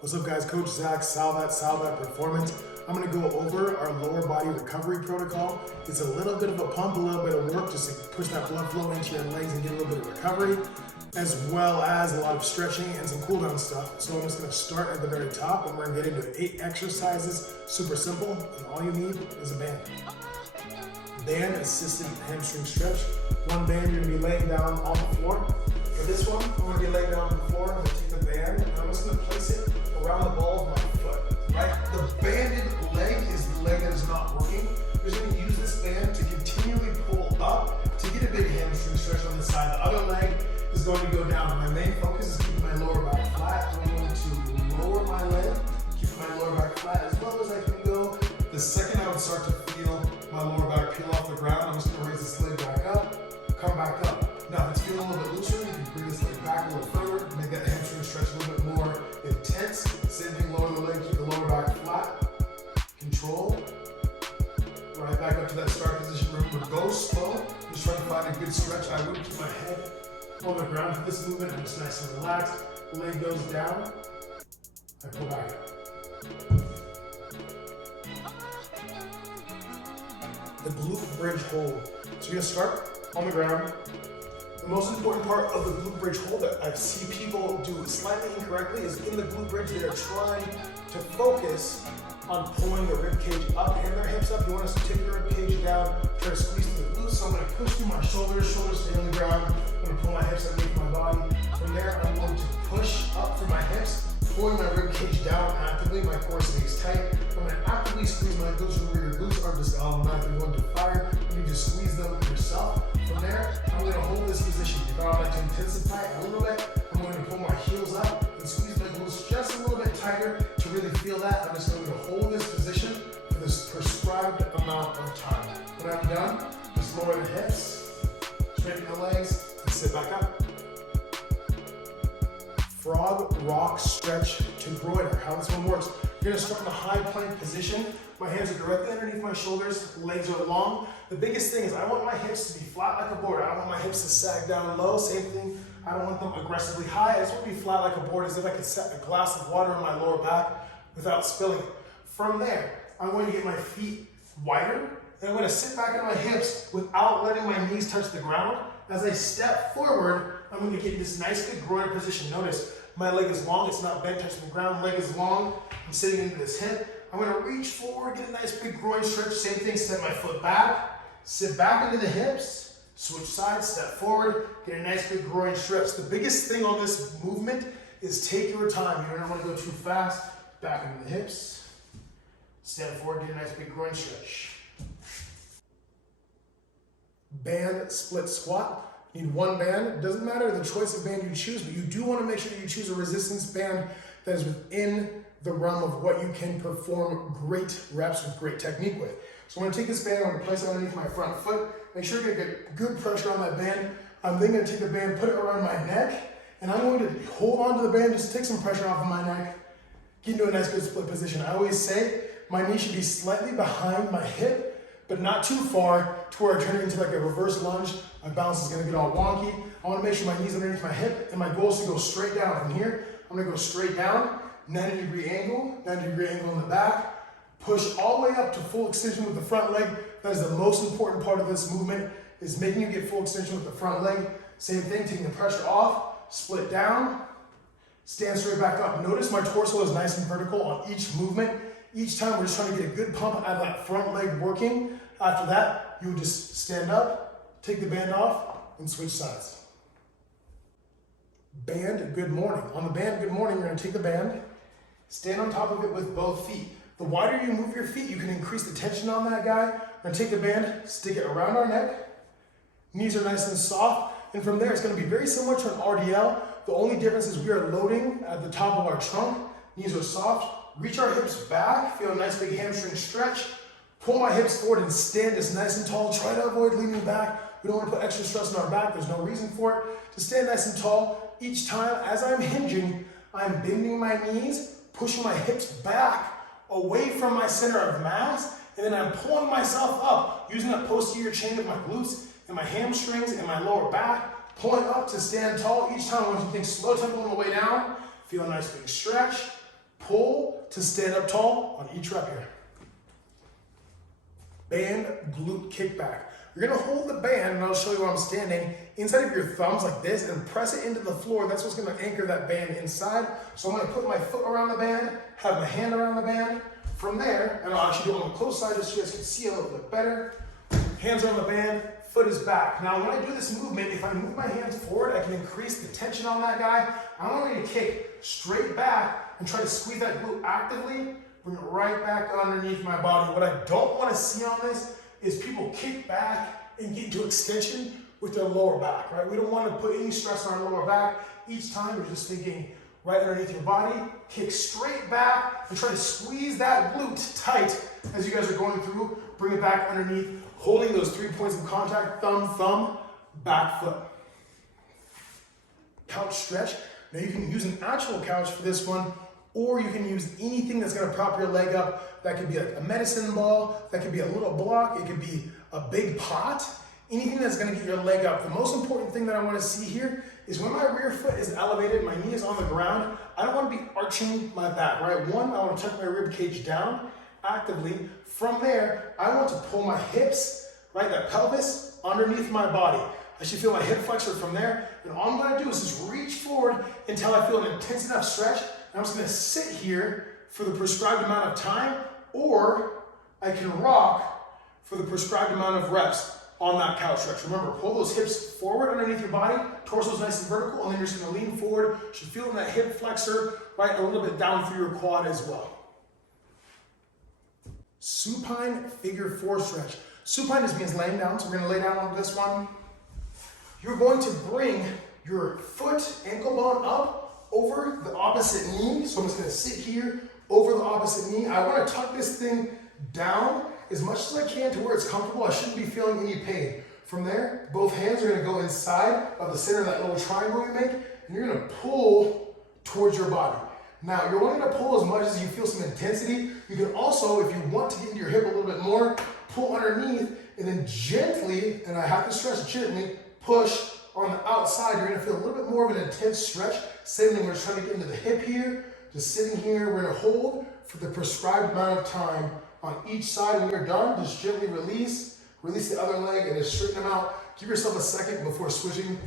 What's up guys, Coach Zach, Salvat Performance. I'm gonna go over our lower body recovery protocol. It's a little bit of a pump, a little bit of work just to push that blood flow into your legs and get a little bit of recovery, as well as a lot of stretching and some cool down stuff. So I'm just gonna start at the very top and we're gonna get into 8 exercises, super simple, and all you need is a band. Band assisted hamstring stretch. One band, you're gonna be laying down on the floor. For this one, I'm gonna be laying down on the floor. I'm gonna take the band and I'm just gonna place it around the ball of my foot, right? The banded leg is the leg that is not working. We're just gonna use this band to continually pull up to get a big hamstring stretch on the side. The other leg is going to go down. My main focus is keeping my lower back flat. I'm going to lower my leg, keep my lower back flat as low as I can go. The second I would start to feel my lower back peel off the ground, I'm just gonna raise this leg back up, come back up. Now, if it's feeling a little bit looser, you can bring this leg back a little further, make that hamstring stretch a little bit more intense. Same thing, lower the leg, keep the lower back flat. Control. Right back up to that start position. Remember, go slow. Just trying to find a good stretch. I would keep my head on the ground for this movement. I'm just nice and relaxed. The leg goes down. I pull back up. The glute bridge hold. So you're gonna start on the ground. The most important part of the glute bridge hold that I see people do slightly incorrectly is in the glute bridge, they are trying to focus on pulling the rib cage up and their hips up. You want us to take your rib cage down, try to squeeze through the glutes. So I'm gonna push through my shoulders stay on the ground. I'm gonna pull my hips underneath my body. From there, I'm going to push up through my hips, pulling my rib cage down actively. My core stays tight. I'm gonna actively squeeze my glutes. Remember, your glutes aren't just automatically going to fire. You need to squeeze them yourself. From there, I'm going to hold this position. If I would like to intensify it a little bit, I'm going to pull my heels up and squeeze my glutes just a little bit tighter to really feel that. I'm just going to hold this position for this prescribed amount of time. When I'm done, just lower the hips, straighten the legs, and sit back up. Frog rock stretch to goiter. How this one works. You're gonna start in a high plank position. My hands are directly underneath my shoulders, legs are long. The biggest thing is I want my hips to be flat like a board. I don't want my hips to sag down low. Same thing, I don't want them aggressively high. I just want to be flat like a board, as if I could set a glass of water on my lower back without spilling it. From there, I'm going to get my feet wider, and I'm going to sit back on my hips without letting my knees touch the ground. As I step forward, I'm going to get this nice good groiner position. Notice my leg is long, it's not bent touching the ground, leg is long. I'm sitting into this hip. I'm gonna reach forward, get a nice big groin stretch. Same thing, step my foot back, sit back into the hips, switch sides, step forward, get a nice big groin stretch. The biggest thing on this movement is take your time. You don't wanna go too fast. Back into the hips, step forward, get a nice big groin stretch. Band split squat. You need one band. It doesn't matter the choice of band you choose, but you do want to make sure that you choose a resistance band that is within the realm of what you can perform great reps with great technique with. So I'm going to take this band, I'm going to place it underneath my front foot. Make sure you get good pressure on that band. I'm then going to take the band, put it around my neck, and I'm going to hold on to the band, just take some pressure off of my neck, get into a nice good split position. I always say my knee should be slightly behind my hip, but not too far to where I turn it into like a reverse lunge. My balance is gonna get all wonky. I wanna make sure my knee's underneath my hip, and my goal is to go straight down from here. I'm gonna go straight down, 90-degree angle in the back, push all the way up to full extension with the front leg. That is the most important part of this movement, is making you get full extension with the front leg. Same thing, taking the pressure off, split down, stand straight back up. Notice my torso is nice and vertical on each movement. Each time we're just trying to get a good pump out of that front leg working. After that, you would just stand up, take the band off, and switch sides. Band good morning. On the band good morning, you're gonna take the band, stand on top of it with both feet. The wider you move your feet, you can increase the tension on that guy. We're gonna take the band, stick it around our neck. Knees are nice and soft. And from there, it's gonna be very similar to an RDL. The only difference is we are loading at the top of our trunk. Knees are soft. Reach our hips back, feel a nice big hamstring stretch. Pull my hips forward and stand as nice and tall. Try to avoid leaning back. We don't want to put extra stress on our back. There's no reason for it. Just stand nice and tall. Each time as I'm hinging, I'm bending my knees, pushing my hips back away from my center of mass, and then I'm pulling myself up, using that posterior chain of my glutes and my hamstrings and my lower back, pulling up to stand tall. Each time I want you to think slow tempo on the way down. Feel a nice big stretch. Pull to stand up tall on each rep here. Band glute kickback. You're gonna hold the band, and I'll show you where I'm standing, inside of your thumbs like this and press it into the floor. That's what's gonna anchor that band inside. So I'm gonna put my foot around the band, have my hand around the band. From there, and I'll actually do it on the close side just so you guys can see a little bit better. Hands are on the band, foot is back. Now when I do this movement, if I move my hands forward, I can increase the tension on that guy. I want you to kick straight back and try to squeeze that glute actively, bring it right back underneath my body. What I don't want to see on this is people kick back and get into extension with their lower back, right? We don't want to put any stress on our lower back. Each time you're just thinking right underneath your body, kick straight back and try to squeeze that glute tight as you guys are going through. Bring it back underneath, holding those 3 points of contact, thumb, thumb, back foot. Couch stretch. Now you can use an actual couch for this one, or you can use anything that's gonna prop your leg up. That could be like a medicine ball, that could be a little block, it could be a big pot, anything that's gonna get your leg up. The most important thing that I wanna see here is when my rear foot is elevated, my knee is on the ground, I don't wanna be arching my back, right? One, I wanna tuck my rib cage down actively. From there, I want to pull my hips, right, that pelvis underneath my body. I should feel my hip flexor from there. And all I'm gonna do is just reach forward until I feel an intense enough stretch. And I'm just gonna sit here for the prescribed amount of time, or I can rock for the prescribed amount of reps on that couch stretch. Remember, pull those hips forward underneath your body, torso's nice and vertical, and then you're just gonna lean forward. You should feel that hip flexor, right, a little bit down through your quad as well. Supine figure 4 stretch. Supine just means laying down, so we're gonna lay down on this one. You're going to bring your foot, ankle bone up over the opposite knee. So I'm just gonna sit here over the opposite knee. I wanna tuck this thing down as much as I can to where it's comfortable. I shouldn't be feeling any pain. From there, both hands are gonna go inside of the center of that little triangle we make, and you're gonna pull towards your body. Now, you're wanting to pull as much as you feel some intensity. You can also, if you want to get into your hip a little bit more, pull underneath and then gently, and I have to stress gently, push on the outside. You're gonna feel a little bit more of an intense stretch. Same thing, we're just trying to get into the hip here. Just sitting here, we're gonna hold for the prescribed amount of time on each side. When you're done, just gently release the other leg and just straighten them out. Give yourself a second before switching